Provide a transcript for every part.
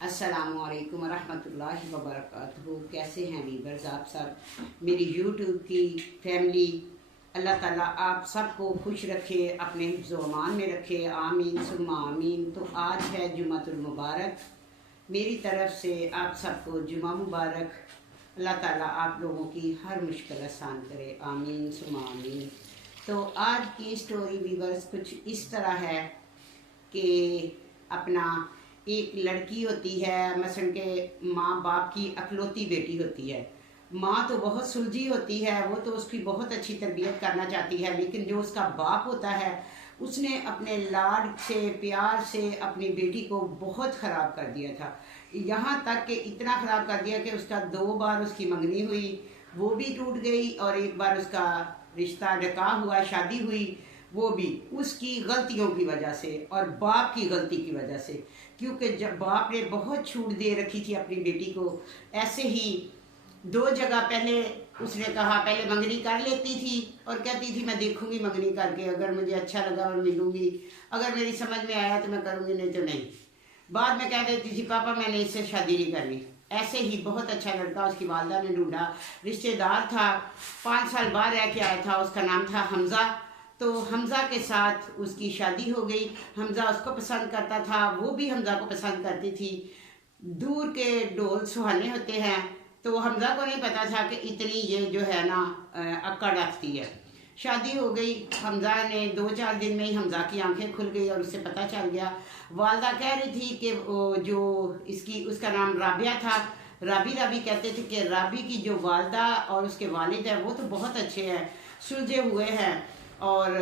अस्सलामुअलैकुम वरहमतुल्लाहि वबरकातुहू। कैसे हैं वीवर्स आप सब, मेरी यूट्यूब की फैमिली। अल्लाह ताला आप सबको खुश रखे, अपने हिफ्ज़ व अमान में रखे, आमीन सुम्मा आमीन। तो आज है जुम्मतुल मुबारक, मेरी तरफ से आप सबको जुम्मा मुबारक। अल्लाह ताला आप लोगों की हर मुश्किल आसान करे, आमीन सुम्मा आमीन। तो आज की स्टोरी वीवर्स कुछ इस तरह है कि अपना एक लड़की होती है, मसलन के माँ बाप की अकलौती बेटी होती है। माँ तो बहुत सुलझी होती है, वो तो उसकी बहुत अच्छी तरबियत करना चाहती है, लेकिन जो उसका बाप होता है उसने अपने लाड से प्यार से अपनी बेटी को बहुत ख़राब कर दिया था। यहाँ तक कि इतना ख़राब कर दिया कि उसका 2 बार उसकी मंगनी हुई, वो भी टूट गई, और एक बार उसका रिश्ता निकाह हुआ, शादी हुई, वो भी उसकी गलतियों की वजह से और बाप की गलती की वजह से। क्योंकि जब बाप ने बहुत छूट दे रखी थी अपनी बेटी को, ऐसे ही 2 जगह पहले उसने कहा, पहले मंगनी कर लेती थी और कहती थी मैं देखूंगी मंगनी करके, अगर मुझे अच्छा लगा और मिलूंगी, अगर मेरी समझ में आया तो मैं करूंगी, नहीं तो नहीं। बाद में कह देती थी पापा मैंने इससे शादी नहीं करनी। ऐसे ही बहुत अच्छा लड़का उसकी वालदा ने ढूंढा, रिश्तेदार था, 5 साल बाद रह के आया था, उसका नाम था हमज़ा। तो हमज़ा के साथ उसकी शादी हो गई। हमज़ा उसको पसंद करता था, वो भी हमज़ा को पसंद करती थी। दूर के ढोल सुहाने होते हैं, तो हमज़ा को नहीं पता था कि इतनी ये जो है ना अक्कड़ रखती है। शादी हो गई, हमज़ा ने 2-4 दिन में ही हमज़ा की आंखें खुल गई और उससे पता चल गया। वालदा कह रही थी कि जो इसकी उसका नाम राबिया था, राबी राबी कहते थे कि राबी की जो वालदा और उसके वालिद है वो तो बहुत अच्छे हैं, सुलझे हुए हैं, और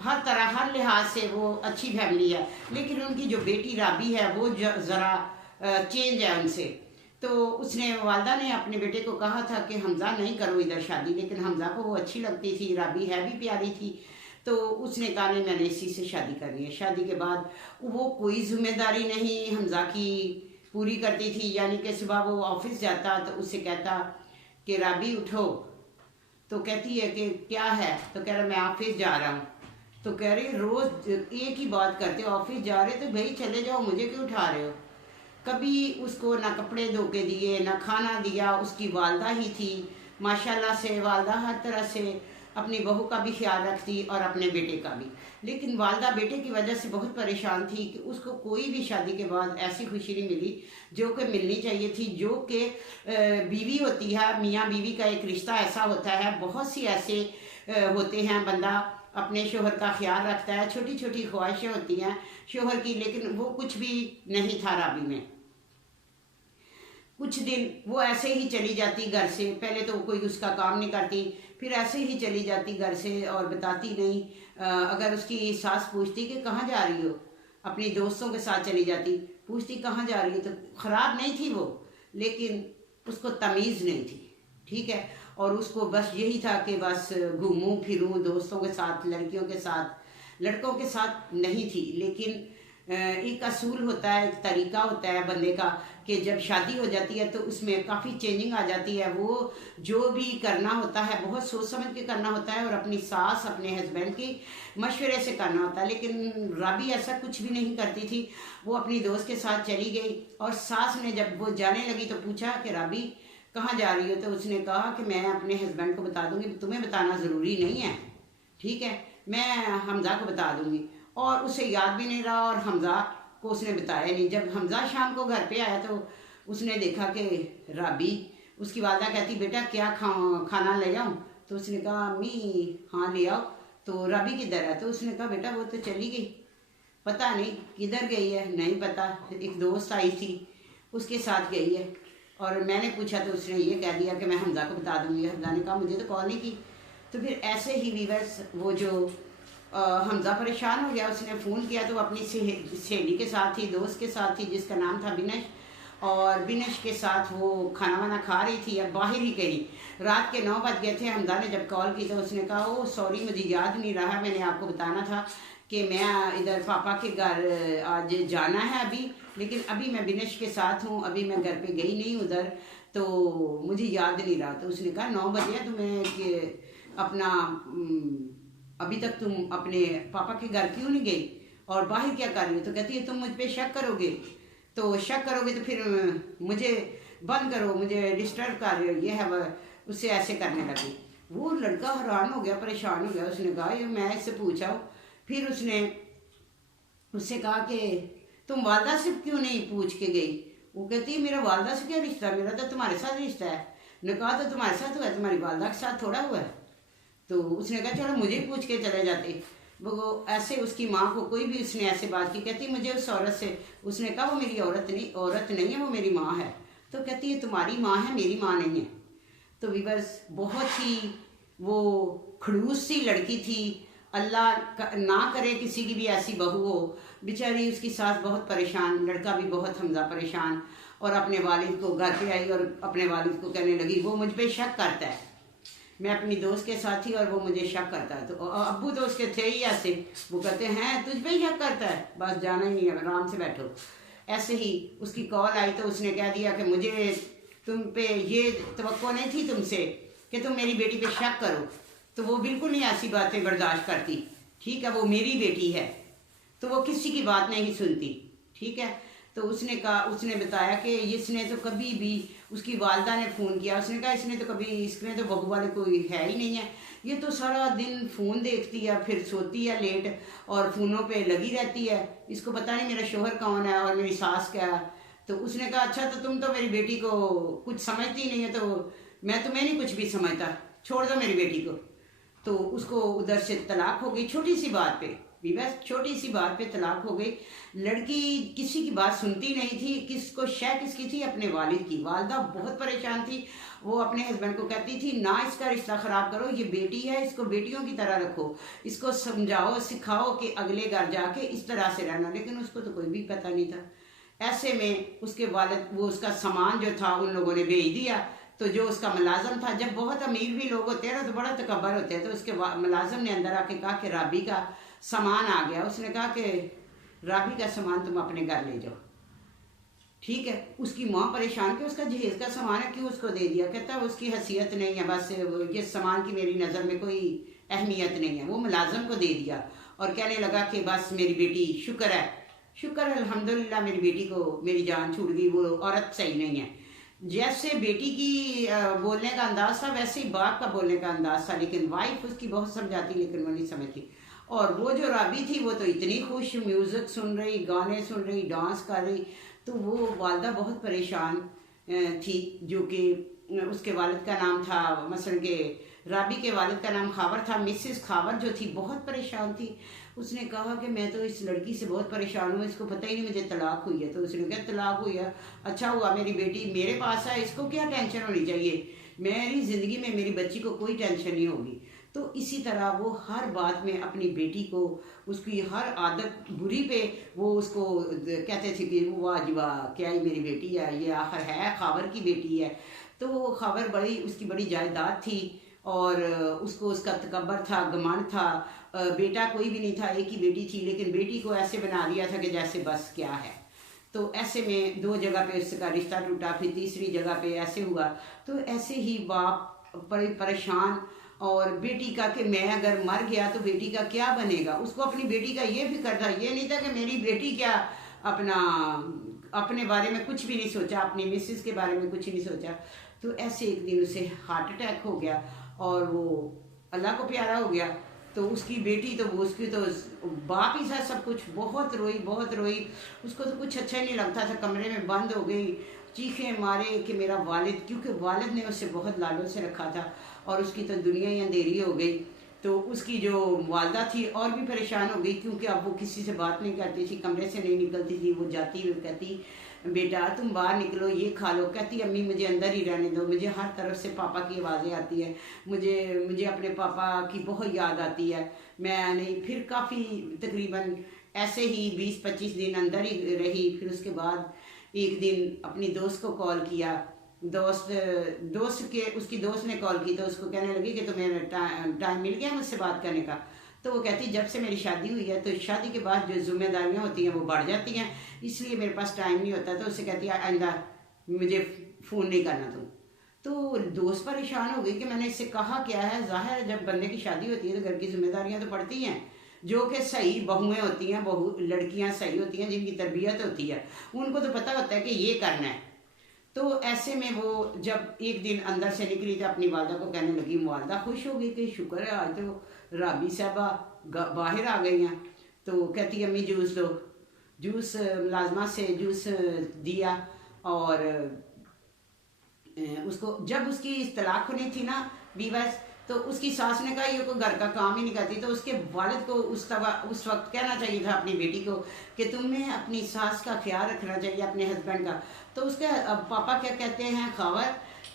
हर तरह हर लिहाज से वो अच्छी फैमिली है। लेकिन उनकी जो बेटी राबी है वो ज़रा चेंज है उनसे। तो उसने वालदा ने अपने बेटे को कहा था कि हमज़ा नहीं करो इधर शादी, लेकिन हमज़ा को वो अच्छी लगती थी, राबी है भी प्यारी थी। तो उसने कहा नहीं मैंने इसी से शादी करनी है। शादी के बाद वो कोई जिम्मेदारी नहीं हमज़ा की पूरी करती थी, यानी कि सुबह वो ऑफिस जाता तो उससे कहता कि राबी उठो, तो कहती है कि क्या है, तो कह रहा मैं ऑफिस जा रहा हूँ। तो कह रही रोज एक ही बात करते हो, ऑफिस जा रहे तो भाई चले जाओ, मुझे क्यों उठा रहे हो। कभी उसको ना कपड़े धो के दिए ना खाना दिया, उसकी वालदा ही थी। माशाल्लाह से वालदा हर तरह से अपनी बहू का भी ख्याल रखती और अपने बेटे का भी। लेकिन वालदा बेटे की वजह से बहुत परेशान थी कि उसको कोई भी शादी के बाद ऐसी खुशी नहीं मिली जो कि मिलनी चाहिए थी। जो कि बीवी होती है, मियाँ बीवी का एक रिश्ता ऐसा होता है, बहुत सी ऐसे होते हैं, बंदा अपने शोहर का ख्याल रखता है, छोटी छोटी ख्वाहिशें होती हैं शोहर की, लेकिन वो कुछ भी नहीं था राबी में। कुछ दिन वो ऐसे ही चली जाती घर से, पहले तो कोई उसका काम नहीं करती, फिर ऐसे ही चली जाती घर से और बताती नहीं। अगर उसकी सास पूछती कि कहाँ जा रही हो, अपनी दोस्तों के साथ चली जाती, पूछती कहाँ जा रही हो, तो ख़राब नहीं थी वो, लेकिन उसको तमीज़ नहीं थी, ठीक है। और उसको बस यही था कि बस घूमूं फिरूं दोस्तों के साथ, लड़कियों के साथ, लड़कों के साथ नहीं थी। लेकिन एक असूल होता है, एक तरीका होता है बंदे का कि जब शादी हो जाती है तो उसमें काफ़ी चेंजिंग आ जाती है। वो जो भी करना होता है बहुत सोच समझ के करना होता है और अपनी सास अपने हस्बैंड की मशवरे से करना होता है। लेकिन राबी ऐसा कुछ भी नहीं करती थी, वो अपनी दोस्त के साथ चली गई। और सास ने जब वो जाने लगी तो पूछा कि राबी कहाँ जा रही हो, तो उसने कहा कि मैं अपने हस्बैंड को बता दूंगी, तुम्हें बताना ज़रूरी नहीं है, ठीक है, मैं हमज़ा को बता दूंगी। और उसे याद भी नहीं रहा और हमज़ा को उसने बताया नहीं। जब हमज़ा शाम को घर पे आया तो उसने देखा कि राबी, उसकी वालदा कहती बेटा क्या खाना ले आऊँ, तो उसने कहा अम्मी हाँ ले आओ। तो राबी किधर है, तो उसने कहा बेटा वो तो चली गई, पता नहीं किधर गई है, नहीं पता, एक दोस्त आई थी उसके साथ गई है। और मैंने पूछा तो उसने ये कह दिया कि मैं हमज़ा को बता दूंगी। हमज़ा ने कहा मुझे तो कॉल नहीं की। तो फिर ऐसे ही वीवर्स वो जो हमज़ा परेशान हो गया, उसने फ़ोन किया तो अपनी सहेली के साथ थी, दोस्त के साथ थी, जिसका नाम था बिनश। और बिनश के साथ वो खाना वाना खा रही थी या बाहर ही कहीं, रात के 9 बज गए थे। हमज़ा ने जब कॉल की तो उसने कहा ओ सॉरी मुझे याद नहीं रहा, मैंने आपको बताना था कि मैं इधर पापा के घर आज जाना है अभी, लेकिन अभी मैं बिनश के साथ हूँ, अभी मैं घर पे गई नहीं उधर, तो मुझे याद नहीं रहा। तो उसने कहा 9 बजे तुम्हें अपना अभी तक तुम अपने पापा के घर क्यों नहीं गई और बाहर क्या कर रही हो। तो कहती है तुम मुझ पे शक करोगे, तो शक करोगे तो फिर मुझे बंद करो, मुझे डिस्टर्ब कर रहे हो, ये है वह। उससे ऐसे करने लगी। वो लड़का हैरान हो गया, परेशान हो गया। उसने कहा ये मैं इससे पूछा हूँ। फिर उससे कहा कि तुम वालदा से क्यों नहीं पूछ के गई? वो कहती है मेरा वालदा से क्या रिश्ता, मेरा तो तुम्हारे साथ रिश्ता है। ने कहा तो तुम्हारे साथ हुआ है, तुम्हारी वालदा के साथ थोड़ा हुआ है। तो उसने कहा चलो मुझे पूछ के चले जाते। वो ऐसे उसकी माँ को कोई भी उसने ऐसे बात की, कहती मुझे उस औरत से, उसने कहा वो मेरी औरत नहीं है, वो मेरी माँ है। तो कहती है तुम्हारी माँ है, मेरी माँ नहीं है। तो बस बहुत ही वो खड़ूस सी लड़की थी। अल्लाह ना करे किसी की भी ऐसी बहू हो। बेचारी उसकी सास बहुत परेशान, लड़का भी बहुत हमजा परेशान। और अपने वालिद को घर पे आई और अपने वालिद को कहने लगी वो मुझ पे शक करता है, मैं अपनी दोस्त के साथ थी और वो मुझे शक करता है। तो अब्बू तो उसके थे ही ऐसे, वो कहते हैं तुझ पे ही शक करता है, बस जाना ही नहीं है, आराम से बैठो। ऐसे ही उसकी कॉल आई तो उसने कह दिया कि मुझे तुम पे ये तवक्को नहीं थी तुमसे कि तुम मेरी बेटी पे शक करो। तो वो बिल्कुल नहीं ऐसी बातें बर्दाश्त करती। ठीक है, वो मेरी बेटी है तो वो किसी की बात नहीं सुनती। ठीक है, तो उसने बताया कि इसने तो कभी भी, उसकी वालदा ने फ़ोन किया, उसने कहा इसने तो कभी, इसमें तो बहू वाले कोई है ही नहीं है, ये तो सारा दिन फ़ोन देखती है, फिर सोती है लेट और फ़ोनों पे लगी रहती है, इसको पता नहीं मेरा शोहर कौन है और मेरी सास क्या है। तो उसने कहा अच्छा तो तुम तो मेरी बेटी को कुछ समझती नहीं है, तो मैं तुम्हें नहीं कुछ भी समझता, छोड़ दो मेरी बेटी को। तो उसको उधर से तलाक हो गई, छोटी सी बात पे भी, बस छोटी सी बात पे तलाक हो गई। लड़की किसी की बात सुनती नहीं थी। किसको शय किसकी थी? अपने वालिद की। वालदा बहुत परेशान थी। वो अपने हस्बैंड को कहती थी ना इसका रिश्ता खराब करो, ये बेटी है, इसको बेटियों की तरह रखो, इसको समझाओ सिखाओ कि अगले घर जाके इस तरह से रहना। लेकिन उसको तो कोई भी पता नहीं था। ऐसे में उसके वालिद, वो उसका सामान जो था उन लोगों ने भेज दिया। तो जो उसका मुलाजम था, जब बहुत अमीर भी लोग होते हैं ना तो बड़ा तकबर होते हैं, तो उसके मुलाजम ने अंदर आके कहा कि राबी का सामान आ गया। उसने कहा कि राबी का सामान तुम अपने घर ले जाओ। ठीक है, उसकी माँ परेशान कि उसका जहेज का सामान है क्यों उसको दे दिया। कहता है उसकी हैसियत नहीं है, बस ये सामान की मेरी नज़र में कोई अहमियत नहीं है। वो मुलाजम को दे दिया और कहने लगा कि बस मेरी बेटी, शुक्र है, शुक्र है अल्हम्दुलिल्लाह, मेरी बेटी को मेरी जान छूट गई, वो औरत सही नहीं है। जैसे बेटी की बोलने का अंदाज था वैसे ही बाप का बोलने का अंदाज था। लेकिन वाइफ उसकी बहुत समझाती लेकिन वो नहीं समझती। और वो जो राबी थी वो तो इतनी खुश, म्यूज़िक सुन रही, गाने सुन रही, डांस कर रही। तो वो वालदा बहुत परेशान थी, जो कि उसके वालिद का नाम था, मसलन के राबी के वालिद का नाम खावर था। मिसेस खावर जो थी बहुत परेशान थी। उसने कहा कि मैं तो इस लड़की से बहुत परेशान हूँ, इसको पता ही नहीं मुझे तलाक हुई है। तो उसने कहा तलाक हुई है, अच्छा हुआ, मेरी बेटी मेरे पास है, इसको क्या टेंशन होनी चाहिए, मेरी ज़िंदगी में मेरी बच्ची को कोई टेंशन नहीं होगी। तो इसी तरह वो हर बात में अपनी बेटी को, उसकी हर आदत बुरी पे वो उसको कहते थे कि वाह जी वाह, क्या ही मेरी बेटी है, ये आखिर है खावर की बेटी है। तो वो खावर बड़ी, उसकी बड़ी जायदाद थी और उसको उसका तकबर था, घमंड था। बेटा कोई भी नहीं था, एक ही बेटी थी, लेकिन बेटी को ऐसे बना दिया था कि जैसे बस क्या है। तो ऐसे में दो जगह पे उसका रिश्ता टूटा, फिर तीसरी जगह पे ऐसे हुआ। तो ऐसे ही बाप बड़े परेशान, और बेटी का कि मैं अगर मर गया तो बेटी का क्या बनेगा। उसको अपनी बेटी का ये फिक्र था, ये नहीं था कि मेरी बेटी क्या, अपने बारे में कुछ भी नहीं सोचा, अपनी मिसेस के बारे में कुछ नहीं सोचा। तो ऐसे एक दिन उसे हार्ट अटैक हो गया और वो अल्लाह को प्यारा हो गया। तो उसकी बेटी तो वो, उसकी तो बाप ही था सब कुछ, बहुत रोई बहुत रोई। उसको तो कुछ अच्छा ही नहीं लगता था, कमरे में बंद हो गई, चीखें मारे कि मेरा वालिद, क्योंकि वालिद ने उसे बहुत लाडों से रखा था और उसकी तो दुनिया ही अंधेरी हो गई। तो उसकी जो वालदा थी और भी परेशान हो गई, क्योंकि अब वो किसी से बात नहीं करती थी, कमरे से नहीं निकलती थी। वो जाती हुई कहती बेटा तुम बाहर निकलो, ये खा लो। कहती अम्मी मुझे अंदर ही रहने दो, मुझे हर तरफ से पापा की आवाज़ें आती है, मुझे अपने पापा की बहुत याद आती है, मैं नहीं। फिर काफ़ी तकरीबन ऐसे ही 20-25 दिन अंदर ही रही। फिर उसके बाद एक दिन अपनी दोस्त को कॉल किया, उसकी दोस्त ने कॉल की तो उसको कहने लगी कि तुम्हें टाइम मिल गया मुझसे बात करने का। तो वो कहती जब से मेरी शादी हुई है तो शादी के बाद जो जिम्मेदारियां होती हैं वो बढ़ जाती हैं, इसलिए मेरे पास टाइम नहीं होता। तो उससे कहती है आइंदा मुझे फ़ोन नहीं करना तुम। तो दोस्त परेशान हो गई कि मैंने इससे कहा क्या है। ज़ाहिर है जब बंदे की शादी होती है तो घर की जिम्मेदारियां तो पड़ती हैं। जो कि सही बहुएँ होती हैं, बहू लड़कियां सही होती हैं, जिनकी तरबियत होती है, उनको तो पता होता है कि ये करना है। तो ऐसे में वो जब एक दिन अंदर से निकली तो अपनी वालदा को कहने लगी, वालदा खुश हो गई कि शुक्र है आज तो राबी साहबा बाहर आ गई हैं। तो कहती अम्मी जूस दो। जूस मुलाजमा से जूस दिया, और उसको जब उसकी तलाक होनी थी ना बीवस, तो उसकी सास ने कहा ये कोई घर का काम ही नहीं करती। तो उसके वालिद को उस वक्त कहना चाहिए था अपनी बेटी को कि तुम्हें अपनी सास का ख्याल रखना चाहिए, अपने हस्बैंड का। तो उसके पापा क्या कहते हैं खबर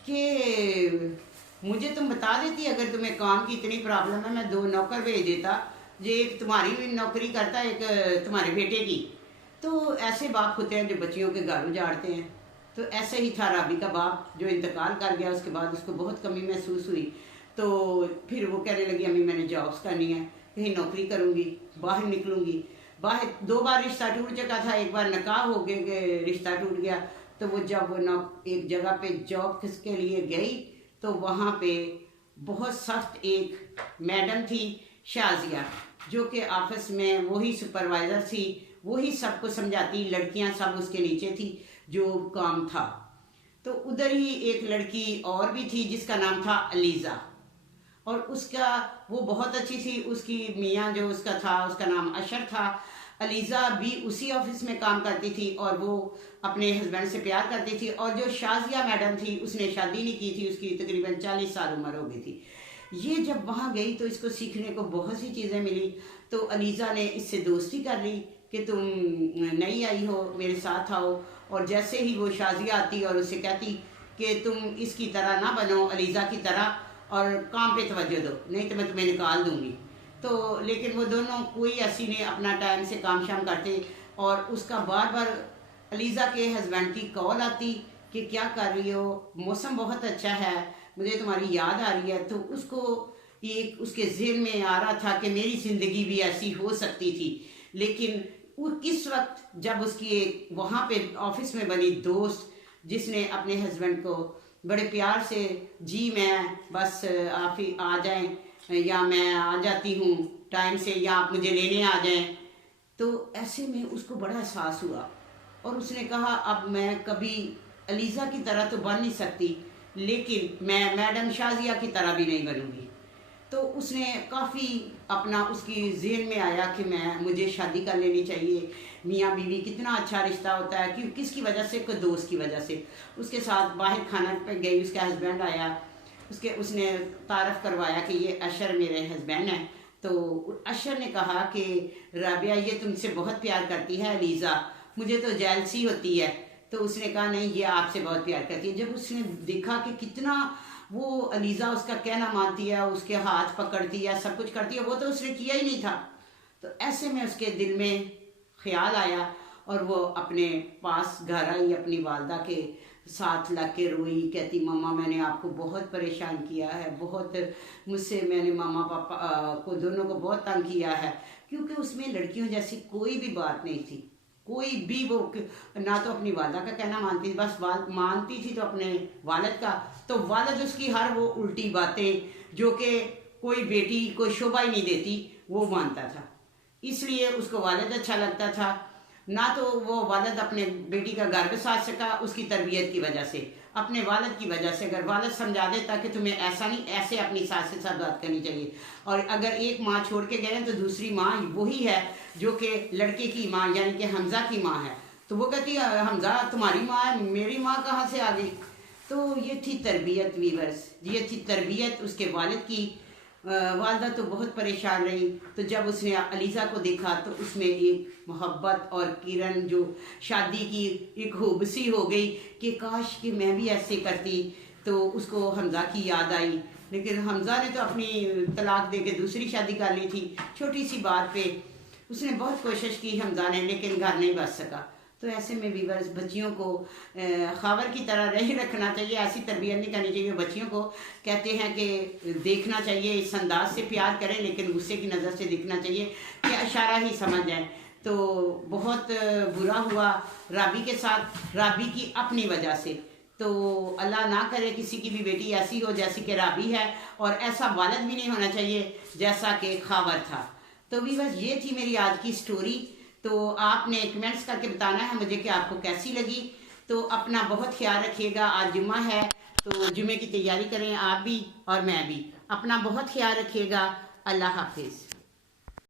कि मुझे तुम बता देती, अगर तुम्हें काम की इतनी प्रॉब्लम है मैं 2 नौकर भेज देता, जो एक तुम्हारी भी नौकरी करता, एक तुम्हारे बेटे की। तो ऐसे बाप होते हैं जो बच्चियों के घर उजाड़ते हैं। तो ऐसे ही था राबी का बाप जो इंतकाल कर गया। उसके बाद उसको बहुत कमी महसूस हुई। तो फिर वो कहने लगी अम्मी मैंने जॉब्स करनी है, कहीं नौकरी करूँगी, बाहर निकलूँगी। बाहर 2 बार रिश्ता टूट चुका था, एक बार निकाह हो गया, रिश्ता टूट गया। तो वो जब वो एक जगह पे जॉब के लिए गई तो वहाँ पे बहुत सख्त एक मैडम थी शाजिया, जो कि ऑफिस में वही सुपरवाइज़र थी, वही सबको समझाती, लड़कियां सब उसके नीचे थी जो काम था। तो उधर ही एक लड़की और भी थी जिसका नाम था अलीज़ा, और उसका वो बहुत अच्छी थी। उसकी मियाँ जो उसका था उसका नाम अशर था। अलीज़ा भी उसी ऑफिस में काम करती थी और वो अपने हस्बैंड से प्यार करती थी। और जो शाजिया मैडम थी उसने शादी नहीं की थी, उसकी तकरीबन 40 साल उम्र हो गई थी। ये जब वहाँ गई तो इसको सीखने को बहुत सी चीज़ें मिली। तो अलीज़ा ने इससे दोस्ती कर ली कि तुम नई आई हो, मेरे साथ आओ। और जैसे ही वो शाजिया आती और उससे कहती कि तुम इसकी तरह ना बनो, अलीज़ा की तरह, और काम पे तवज्जो दो, नहीं तो मैं तुम्हें निकाल दूंगी। तो लेकिन वो दोनों कोई ऐसी ने अपना टाइम से काम शाम करते। और उसका बार बार अलीज़ा के हस्बैंड की कॉल आती कि क्या कर रही हो, मौसम बहुत अच्छा है, मुझे तुम्हारी याद आ रही है। तो उसको एक उसके ज़हन में आ रहा था कि मेरी ज़िंदगी भी ऐसी हो सकती थी। लेकिन वो किस वक्त जब उसकी एक वहाँ पे ऑफिस में बनी दोस्त, जिसने अपने हस्बैंड को बड़े प्यार से, जी मैं बस आप ही आ जाएं या मैं आ जाती हूँ टाइम से, या आप मुझे लेने आ जाएं। तो ऐसे में उसको बड़ा एहसास हुआ और उसने कहा अब मैं कभी अलीज़ा की तरह तो बन नहीं सकती, लेकिन मैं मैडम शाजिया की तरह भी नहीं बनूंगी। तो उसने काफ़ी अपना उसकी ज़हन में आया कि मुझे शादी कर लेनी चाहिए। मियाँ बीवी कितना अच्छा रिश्ता होता है, क्यों किसकी वजह से, कोई दोस्त की वजह से। उसके साथ बाहर खाना पे गई, उसका हस्बैंड आया, उसने तारफ़ करवाया कि ये अशर मेरे हस्बैंड हैं। तो अशर ने कहा कि राबिया ये तुमसे बहुत प्यार करती है अलीज़ा, मुझे तो जेलसी होती है। तो उसने कहा नहीं, ये आपसे बहुत प्यार करती है। जब उसने देखा कि कितना वो अलीज़ा उसका कहना मानती है, उसके हाथ पकड़ती है, सब कुछ करती है, वो तो उसने किया ही नहीं था। तो ऐसे में उसके दिल में ख्याल आया और वो अपने पास घर आई, अपनी वालदा के साथ लग के रोई। कहती मम्मा मैंने आपको बहुत परेशान किया है, बहुत मुझसे मैंने मामा पापा को दोनों को बहुत तंग किया है, क्योंकि उसमें लड़कियों जैसी कोई भी बात नहीं थी। कोई भी वो ना तो अपनी वालदा का कहना मानती थी, बस मानती थी तो अपने वालिद का। तो वालिद उसकी हर वो उल्टी बातें जो कि कोई बेटी को शोभा ही नहीं देती वो मानता था। इसलिए उसको वालिद अच्छा लगता था। ना तो वो वालिद अपने बेटी का घर बसा सका उसकी तरबियत की वजह से, अपने वालिद की वजह से। अगर वालिद समझा देता कि तुम्हें ऐसा नहीं, ऐसे अपनी सास के साथ बात करनी चाहिए। और अगर एक माँ छोड़ के गए तो दूसरी माँ वही है जो कि लड़के की माँ यानी कि हमजा की माँ है। तो वो कहती है हमजा तुम्हारी माँ है, मेरी माँ कहाँ से आ गई। तो ये थी तरबियत वीवर्स, ये थी तरबियत उसके वालिद की। वालदा तो बहुत परेशान रही। तो जब उसने अलीज़ा को देखा तो उसमें एक मोहब्बत और किरण जो शादी की एक खूबसी हो गई कि काश कि मैं भी ऐसे करती। तो उसको हमजा की याद आई, लेकिन हमजा ने तो अपनी तलाक दे के दूसरी शादी कर ली थी छोटी सी बात पे। उसने बहुत कोशिश की हमजा ने, लेकिन घर नहीं बच सका। तो ऐसे में वीवर्स बच्चियों को खावर की तरह नहीं रखना चाहिए, ऐसी तरबियत नहीं करनी चाहिए बच्चियों को। कहते हैं कि देखना चाहिए, इस अंदाज से प्यार करें लेकिन गुस्से की नज़र से दिखना चाहिए कि इशारा ही समझ जाए। तो बहुत बुरा हुआ राबी के साथ, राबी की अपनी वजह से। तो अल्लाह ना करे किसी की भी बेटी ऐसी हो जैसी कि राबी है, और ऐसा वालिद भी नहीं होना चाहिए जैसा कि खावर था। तो भी बस ये थी मेरी आज की स्टोरी। तो आपने कमेंट्स करके बताना है मुझे कि आपको कैसी लगी। तो अपना बहुत ख्याल रखिएगा। आज जुम्मा है तो जुम्मे की तैयारी करें आप भी और मैं भी। अपना बहुत ख्याल रखिएगा। अल्लाह हाफिज़।